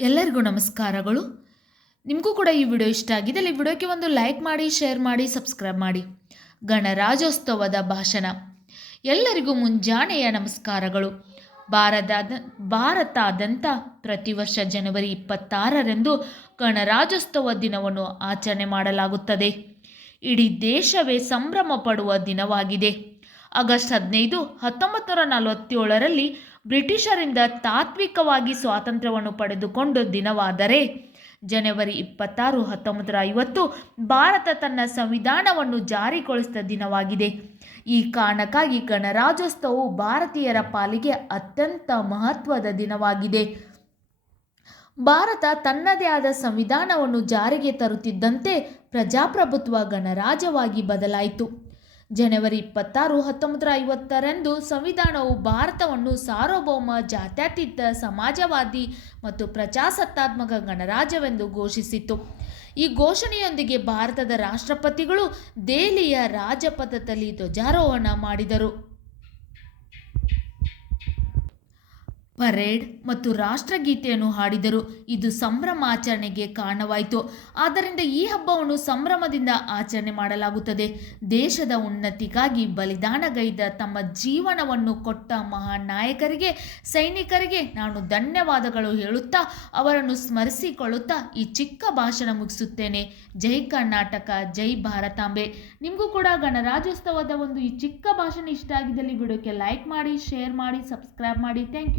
ಎಲ್ಲರಿಗೂ ನಮಸ್ಕಾರಗಳು. ನಿಮಗೂ ಕೂಡ ಈ ವಿಡಿಯೋ ಇಷ್ಟ ಆಗಿದ್ದಲ್ಲಿ ಈ ವಿಡಿಯೋಕ್ಕೆ ಒಂದು ಲೈಕ್ ಮಾಡಿ, ಶೇರ್ ಮಾಡಿ, ಸಬ್ಸ್ಕ್ರೈಬ್ ಮಾಡಿ. ಗಣರಾಜ್ಯೋತ್ಸವದ ಭಾಷಣ. ಎಲ್ಲರಿಗೂ ಮುಂಜಾನೆಯ ನಮಸ್ಕಾರಗಳು. ಭಾರತದ, ಭಾರತಾದ್ಯಂತ ಪ್ರತಿ ವರ್ಷ ಜನವರಿ ಇಪ್ಪತ್ತಾರರಂದು ಗಣರಾಜ್ಯೋತ್ಸವ ದಿನವನ್ನು ಆಚರಣೆ ಮಾಡಲಾಗುತ್ತದೆ. ಇಡೀ ದೇಶವೇ ಸಂಭ್ರಮ ಪಡುವ ದಿನವಾಗಿದೆ. ಆಗಸ್ಟ್ ಹದಿನೈದು ಹತ್ತೊಂಬತ್ತು ನೂರ ನಲವತ್ತೇಳರಲ್ಲಿ ಬ್ರಿಟಿಷರಿಂದ ತಾತ್ವಿಕವಾಗಿ ಸ್ವಾತಂತ್ರ್ಯವನ್ನು ಪಡೆದುಕೊಂಡ ದಿನವಾದರೆ ಜನವರಿ ಇಪ್ಪತ್ತಾರು ಹತ್ತೊಂಬತ್ತು ನೂರ ಐವತ್ತು, ಭಾರತ ತನ್ನ ಸಂವಿಧಾನವನ್ನು ಜಾರಿಗೊಳಿಸಿದ ದಿನವಾಗಿದೆ. ಈ ಕಾರಣಕ್ಕಾಗಿ ಗಣರಾಜ್ಯೋತ್ಸವವು ಭಾರತೀಯರ ಪಾಲಿಗೆ ಅತ್ಯಂತ ಮಹತ್ವದ ದಿನವಾಗಿದೆ. ಭಾರತ ತನ್ನದೇ ಆದ ಸಂವಿಧಾನವನ್ನು ಜಾರಿಗೆ ತರುತ್ತಿದ್ದಂತೆ ಪ್ರಜಾಪ್ರಭುತ್ವ ಗಣರಾಜ್ಯವಾಗಿ ಬದಲಾಯಿತು. ಜನವರಿ ಇಪ್ಪತ್ತಾರು, ಹತ್ತೊಂಬತ್ತರ ಐವತ್ತರಂದು ಸಂವಿಧಾನವು ಭಾರತವನ್ನು ಸಾರ್ವಭೌಮ ಜಾತ್ಯತೀತ ಸಮಾಜವಾದಿ ಮತ್ತು ಪ್ರಜಾಸತ್ತಾತ್ಮಕ ಗಣರಾಜ್ಯವೆಂದು ಘೋಷಿಸಿತು ಈ ಘೋಷಣೆಯೊಂದಿಗೆ ಭಾರತದ ರಾಷ್ಟ್ರಪತಿಗಳು ದೆಹಲಿಯ ರಾಜಪಥದಲ್ಲಿ ಧ್ವಜಾರೋಹಣ ಮಾಡಿದರು. ಪರೇಡ್ ಮತ್ತು ರಾಷ್ಟ್ರಗೀತೆಯನ್ನು ಹಾಡಿದರು. ಇದು ಸಂಭ್ರಮಾಚರಣೆಗೆ ಕಾರಣವಾಯಿತು. ಆದ್ದರಿಂದ ಈ ಹಬ್ಬವನ್ನು ಸಂಭ್ರಮದಿಂದ ಆಚರಣೆ ಮಾಡಲಾಗುತ್ತದೆ. ದೇಶದ ಉನ್ನತಿಗಾಗಿ ಬಲಿದಾನಗೈದ ತಮ್ಮ ಜೀವನವನ್ನು ಕೊಟ್ಟ ಮಹಾನ್ ನಾಯಕರಿಗೆ ಸೈನಿಕರಿಗೆ ನಾನು ಧನ್ಯವಾದಗಳು ಹೇಳುತ್ತಾ ಅವರನ್ನು ಸ್ಮರಿಸಿಕೊಳ್ಳುತ್ತಾ ಈ ಚಿಕ್ಕ ಭಾಷಣ ಮುಗಿಸುತ್ತೇನೆ. ಜೈ ಕರ್ನಾಟಕ, ಜೈ ಭಾರತಾಂಬೆ ನಿಮಗೂ ಕೂಡ ಗಣರಾಜ್ಯೋತ್ಸವದ ಒಂದು ಈ ಚಿಕ್ಕ ಭಾಷಣ ಇಷ್ಟ ಆಗಿದ್ದಲ್ಲಿ ವಿಡಿಯೋಕ್ಕೆ ಲೈಕ್ ಮಾಡಿ ಶೇರ್ ಮಾಡಿ ಸಬ್ಸ್ಕ್ರೈಬ್ ಮಾಡಿ. Thank you